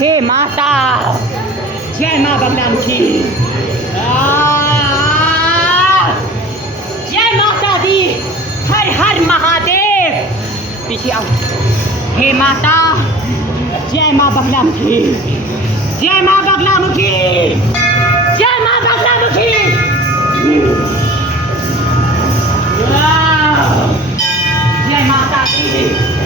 हे माता जय माँ बगलामुखी जय माता दी हर हर महादेव पीछे आओ हे माता जय माँ बगलामुखी जय माँ बगलामुखी जय माँ बगलामुखी जय माता दी